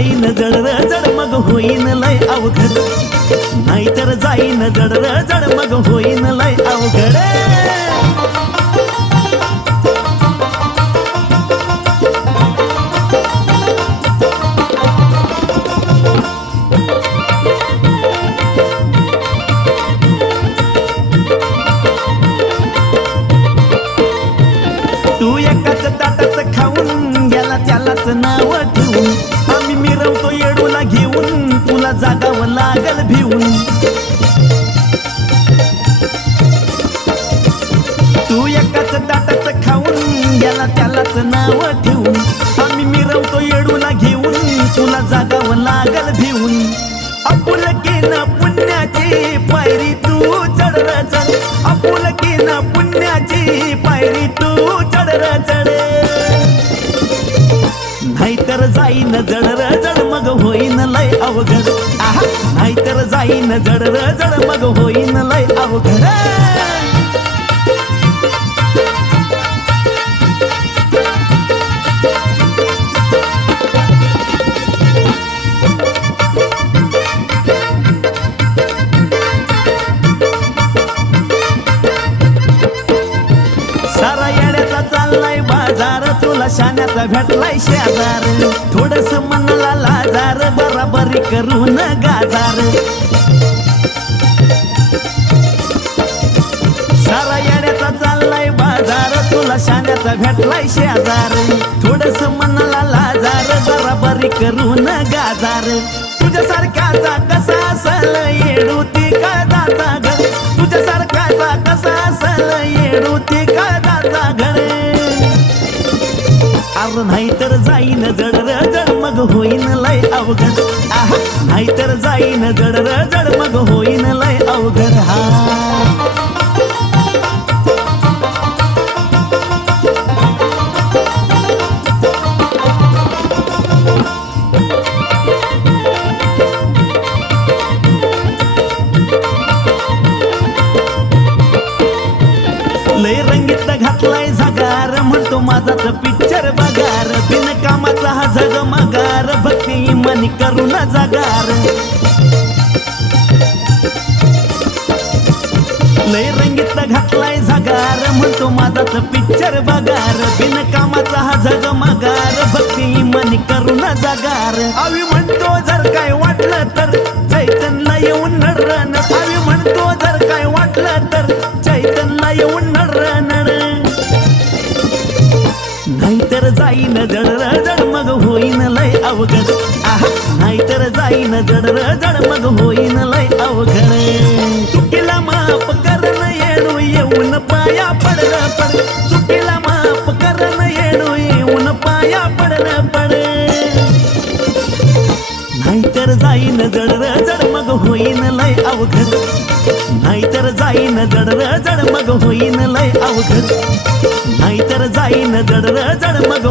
जाईन जड र जड मग होईन लय अवघड नाहीतर जाईन जड र जड मग होईन लय अवघड तू एकाच ताटात खाऊन गेला त्यालाच नाव ठेवून आम्ही मिरवतो येडूला घेऊन तुला जागावं लागल भिवून तू एकाच ताटात खाऊन गेला त्यालाच नाव ठेवून आम्ही मिरवतो येडूला घेऊन तुला जागावं लागल भिवून आपुलकीनं पुण्याची पायरी तू चढ र चढ आपुलकीनं पुण्याची पायरी तू चढ र चढ नाहीतर जाईन जड र जड मग होईन लय अवघड आहा नाहीतर जाईन जड र जड मग होईन लय अवघड सारा येड्याचा चाललाय बाजार तुला शाण्याचा भेटलाय शेजार थोडस मनाला लाजार बराबरी करून गाजार सारा येड्याचा चाललाय बाजार तुला शाण्याचा भेटलाय शेजार थोडस मनाला लाजार बराबरी करून गाजार तुझ्यासारखाचा कसा असल येडू ती काय दाता घड तुझ्यासारखाचा कसा असल येडू ती काय दाता घड अरे नाहीतर जाईन जड र जड मग होईन लय अवघड आहा नाहीतर जाईन जड र जड मग होईन लय अवघड हा लय रंगीत घातलाय झगार म्हणतो माझाच पिक्चर बगार बिन कामाचा हा जग मगार भक्ती इमानी करून जागार लय रंगीत घातलाय झगार म्हणतो माझाच पिक्चर बगार बिन कामाचा हा जग मगार भक्ती इमानी करून जागार आवी म्हणतो जर काय वाटलं तर चैतनला येऊन नडरण आवी म्हणतो जर काय वाटलं तर चैतनला येऊन नडरण नाहीतर जाईन जड र जड मग होईन लय अवघड आहा नाहीतर जाईन जड र जड मग होईन लय अवघड चुकीला माफ करण येणू येऊन पाया पडलं पड चुकीला माफ करण येणू येऊन पाया पडलं पड नाहीतर जाईन जड र जड मग होईन लय अवघड नाहीतर जाईन जड र जड मग होईन लय अवघड नाहीतर जाईन जड र जड मग